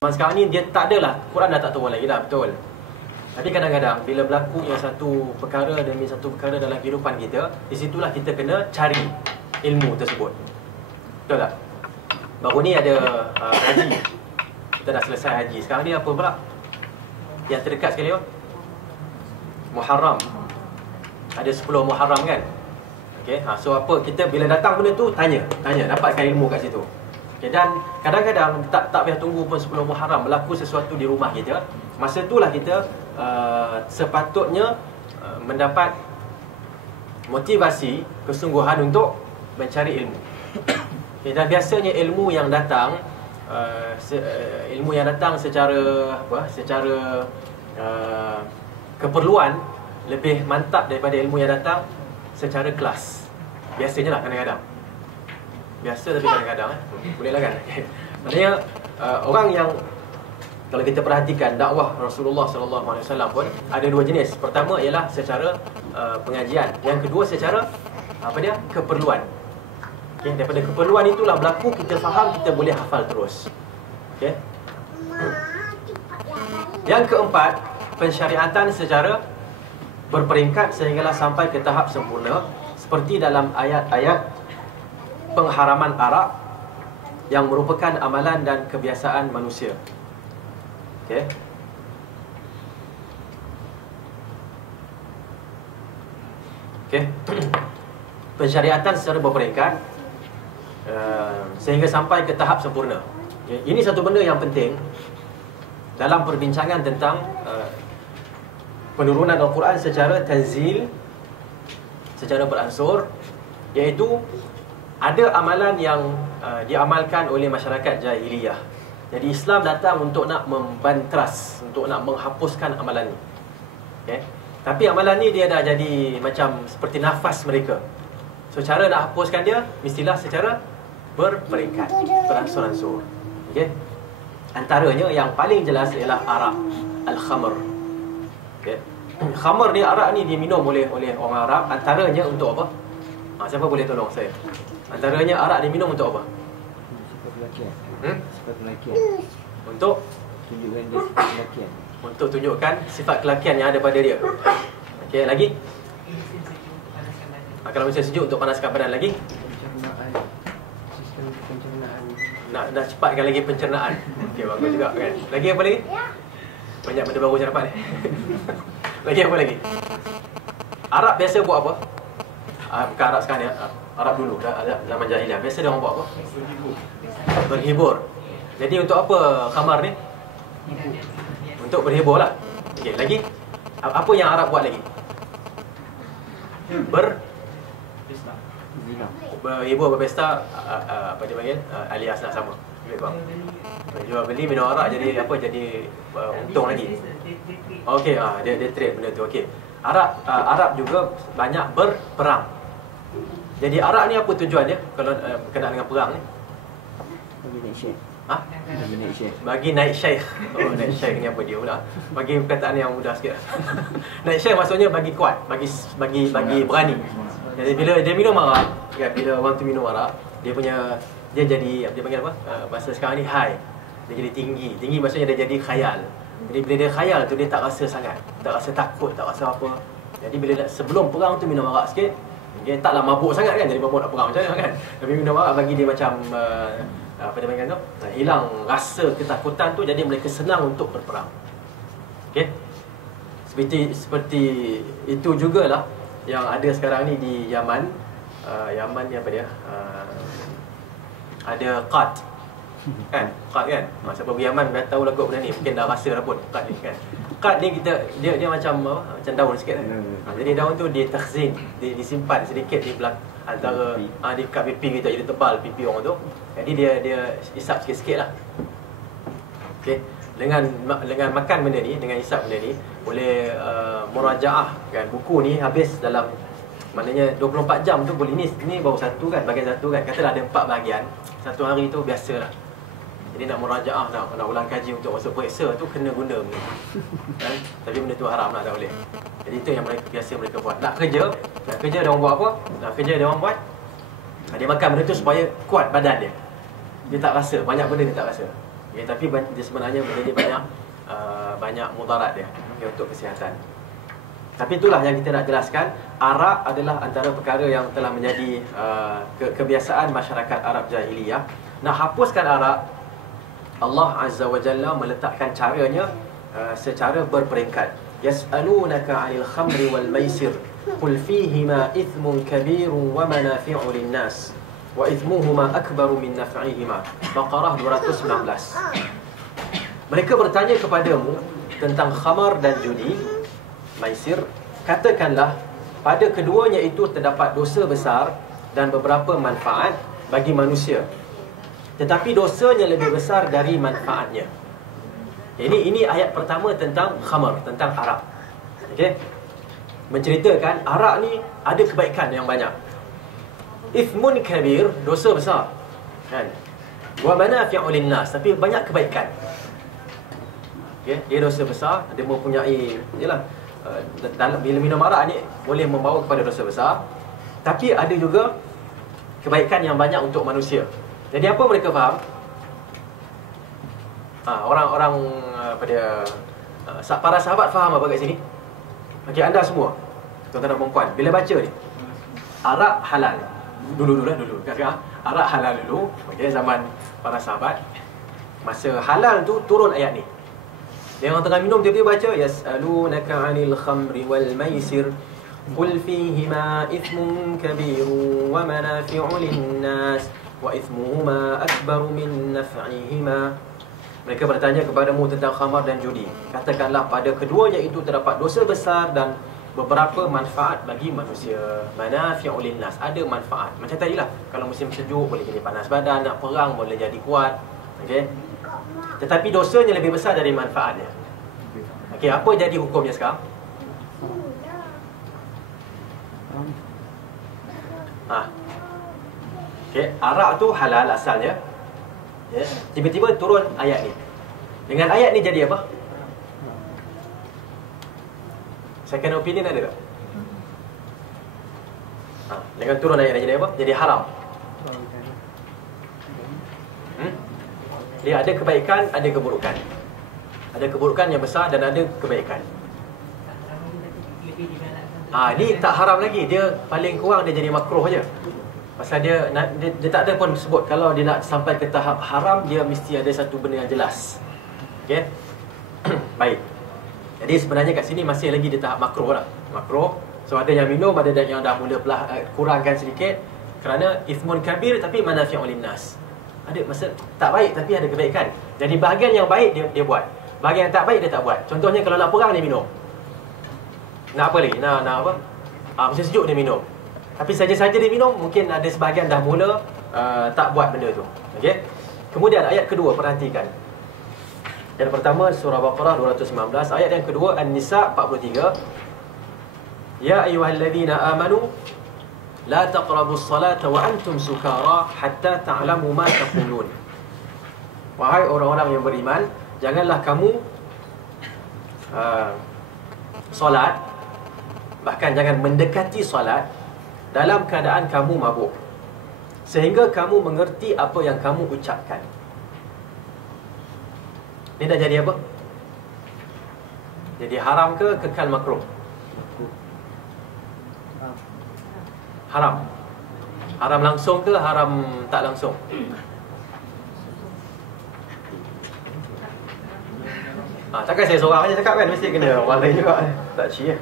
Zaman sekarang ni dia tak adalah, Quran dah tak turun lagi dah, betul. Tapi kadang-kadang bila berlaku yang satu perkara demi satu perkara dalam kehidupan kita, di situlah kita kena cari ilmu tersebut. Betul tak? Baru ni ada haji. Kita dah selesai haji. Sekarang ni apa pula? Yang terdekat sekali Muharram. Ada 10 Muharram kan? Okay, so apa, kita bila datang benda tu tanya, dapatkan ilmu kat situ. Okay, dan kadang-kadang tak payah tunggu pun 10 Muharram berlaku sesuatu di rumah kita. Masa itulah kita sepatutnya mendapat motivasi, kesungguhan untuk mencari ilmu. Okay, dan biasanya ilmu yang datang secara keperluan lebih mantap daripada ilmu yang datang secara kelas. Biasanya lah, kadang-kadang. Biasa tapi kadang-kadang boleh lah kan. Maksudnya orang yang, kalau kita perhatikan dakwah Rasulullah SAW pun ada dua jenis. Pertama ialah secara pengajian. Yang kedua secara keperluan. Okay, daripada keperluan itulah berlaku, kita faham, kita boleh hafal terus. Okay. Yang keempat, pensyariatan secara berperingkat sehinggalah sampai ke tahap sempurna, seperti dalam ayat-ayat pengharaman arak yang merupakan amalan dan kebiasaan manusia. Okay. Okay. Pensyariatan secara berperingkat sehingga sampai ke tahap sempurna. Okay. Ini satu benda yang penting dalam perbincangan tentang penurunan Al-Quran secara tanzil, secara beransur, iaitu ada amalan yang diamalkan oleh masyarakat jahiliyah. Jadi Islam datang untuk nak membantras, untuk nak menghapuskan amalan ni. Okay? Tapi amalan ni dia dah jadi macam seperti nafas mereka. So cara nak hapuskan dia mestilah secara berperingkat, beransur-ansur. Okay? Antaranya yang paling jelas ialah arak, al-khamr. Okay? Khamr ni, arak ni diminum oleh orang Arab. Antaranya untuk apa? Siapa boleh tolong saya? Antaranya arak diminum untuk apa? Sifat kelakian. Sifat kelakian. Untuk tunjukkan dia sifat kelakian. Untuk tunjukkan sifat kelakian yang ada pada dia. Okey, lagi? Kalau musim sejuk untuk panaskan badan, lagi? Pencernaan. Sistem pencernaan. Nak cepatkan lagi pencernaan. Okey, bagus juga kan. Lagi apa lagi? Banyak benda baru saya dapat ni. Lagi apa lagi? Arab biasa buat apa? Bukan Arab sekarang ni, Arab dulu, zaman jahiliah. Biasa dia orang buat apa? Berhibur. Jadi untuk apa khamar ni? Untuk berhibur lah. Okey, lagi? Apa yang Arab buat lagi? Berhibur, berpesta, apa dia panggil? Alias nak sama. Jual beli minum arak jadi apa? Jadi untung lagi. Okey, dia trade benda tu. Okey. Arab juga banyak berperang. Jadi arak ni apa tujuan dia kalau berkenaan dengan perang ni? Bagi naik syekh. Bagi naik syekh. Bagi naik syekh. Oh, naik syekh ni apa dia pula? Bagi perkataan yang mudah sikit. Naik syekh maksudnya bagi kuat, bagi berani. Jadi bila dia minum arak, kan, bila orang tu minum arak, dia jadi dia panggil apa? Bahasa sekarang ni high. Dia jadi tinggi. Tinggi maksudnya dia jadi khayal. Jadi bila dia khayal tu dia tak rasa sangat, tak rasa takut, tak rasa apa. Jadi bila sebelum perang tu minum arak sikit, dia taklah mabuk sangat kan, jadi mabuk nak perang macam mana kan. Tapi minum arak bagi dia macam apa dia panggil tu? Hilang rasa ketakutan tu, jadi mereka senang untuk berperang. Okey. Seperti itu jugalah yang ada sekarang ni di Yaman. Yaman ni apa dia? Ada Qad. Kan? Qad kan? Siapa pergi Yaman dah tahu lah kot benda ni. Mungkin dah rasa dah pun Qad ni kan. Qad ni dia macam macam daun sikit kan. Jadi daun tu dia takhzin, disimpan sedikit di belakang antara dekat pipi kita, jadi tebal pipi orang tu. Jadi dia isap sikit-sikit lah. Okey. Dengan makan benda ni, dengan isap benda ni, boleh murajaah kan. Buku ni habis dalam, maknanya 24 jam tu boleh. Ni baru satu kan, bahagian satu kan. Katalah ada 4 bahagian. Satu hari tu biasalah. Jadi nak murajaah, nak ulang kaji untuk masa periksa tu kena guna benda kan? Tapi benda tu haram lah, tak boleh. Jadi itu yang biasa mereka buat. Nak kerja dia orang buat apa? Nak kerja dia orang buat, dia makan benda tu supaya kuat badan dia. Dia tak rasa, banyak benda dia tak rasa. Okay, tapi dia sebenarnya menjadi banyak mudarat dia, okay, untuk kesihatan. Tapi itulah yang kita nak jelaskan, arak adalah antara perkara yang telah menjadi kebiasaan masyarakat Arab jahiliyah. Nak hapuskan arak, Allah Azza wa Jalla meletakkan caranya secara berperingkat. Yas'alunaka 'anil khamri wal maisir qul fihima ithmun kabirun wa manafi'u lin-nas wa ithmuhuma akbaru min naf'ihima. Baqarah 219. Mereka bertanya kepadamu tentang khamar dan judi, maisir, katakanlah pada keduanya itu terdapat dosa besar dan beberapa manfaat bagi manusia, tetapi dosanya lebih besar dari manfaatnya. Ini ayat pertama tentang khamar, tentang arak. Okey. Menceritakan arak ni ada kebaikan yang banyak. Ithmun kabir, dosa besar. Kan? Wa manafi'u lin-nas, tapi banyak kebaikan. Okey, dia dosa besar, dia mempunyai yalah bila minum arak ni boleh membawa kepada dosa besar, tapi ada juga kebaikan yang banyak untuk manusia. Jadi apa mereka faham? Orang-orang para sahabat faham apa kat sini? Okey, anda semua, tuan-tuan dan puan-puan, bila baca ni arak halal dulu kan? Arak halal dulu. Okey, zaman para sahabat, masa halal tu turun ayat ni. Dia orang tengah minum, tiba-tiba baca yas'alunaka 'anil khamri wal maisir qul fihima ithmun kabirun wa manafi'u lin-nas wa ithmuhuma akbaru min naf'ihima. Mereka bertanya kepadamu tentang khamar dan judi. Katakanlah pada keduanya itu terdapat dosa besar dan beberapa manfaat bagi manusia. Manafi'u lin-nas, ada manfaat. Macam tadilah, kalau musim sejuk boleh jadi panas badan, nak perang boleh jadi kuat. Okey. Tetapi dosanya lebih besar dari manfaatnya. Okey, apa jadi hukumnya sekarang? Okey, arak tu halal asalnya. Ya, tiba-tiba turun ayat ni. Dengan ayat ni jadi apa? Second opinion ada tak? Dengan turun ayat ni jadi apa? Jadi haram. Dia ada kebaikan, ada keburukan. Ada keburukan yang besar dan ada kebaikan. Ni tak haram lagi. Dia paling kurang dia jadi makruh je. Pasal dia tak ada pun sebut kalau dia nak sampai ke tahap haram, dia mesti ada satu benda yang jelas. Okey. Baik. Jadi sebenarnya kat sini masih lagi di tahap makruh lah. Makruh. So ada yang minum, ada yang dah mula kurangkan sedikit kerana ithmun kabir tapi manafi'u lin-nas. Ada masa tak baik tapi ada kebaikan. Jadi bahagian yang baik dia buat. Bahagian yang tak baik dia tak buat. Contohnya kalau nak perang dia minum. Nak apa lagi? Nak apa? Musim sejuk dia minum. Tapi saja-saja dia minum, mungkin ada sebahagian dah mula tak buat benda tu. Okey. Kemudian ayat kedua, perhatikan. Ayat pertama surah Baqarah 219, ayat yang kedua An-Nisa 43. Ya ayyuhallazina amanu la taqrabus salata wa antum sukara hatta ta'lamu ma taqulun. Wahai orang-orang yang beriman, janganlah kamu solat, bahkan jangan mendekati solat dalam keadaan kamu mabuk, sehingga kamu mengerti apa yang kamu ucapkan. Ini dah jadi apa? Jadi haram ke kekal makruh? Haram. Haram langsung ke haram tak langsung? Takkan saya seorang aja cakap kan, mesti kena orang lain juga. Tak cia.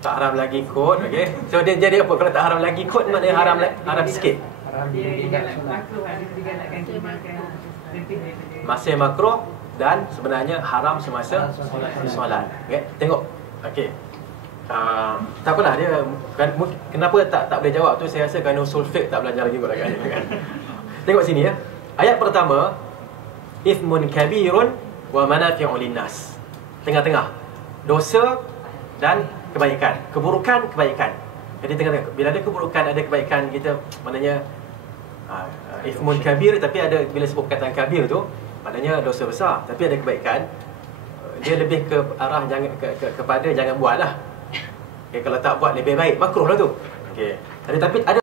Tak haram lagi kot, okey. So dia jadi apa? Kalau tak haram lagi kot, maknanya haram sikit. Masih makruh dan sebenarnya haram semasa solat. Okey, tengok. Okey. Tak apalah dia kenapa tak boleh jawab tu, saya rasa kerana usul fiqh tak belajar lagi kot kan. Tengok sini ya. Ayat pertama, ithmun kabirun wa manafi'u lin-nas. Tengah-tengah. Dosa dan kebaikan, keburukan, kebaikan. Jadi tengah-tengah, bila ada keburukan, ada kebaikan, kita maknanya ithmun kabir, tapi ada bila sebut perkataan kabir tu maknanya dosa besar, tapi ada kebaikan. Dia lebih ke arah jangan kepada jangan buatlah. Okay, kalau tak buat lebih baik, makruh lah tu. Okey. Tapi ada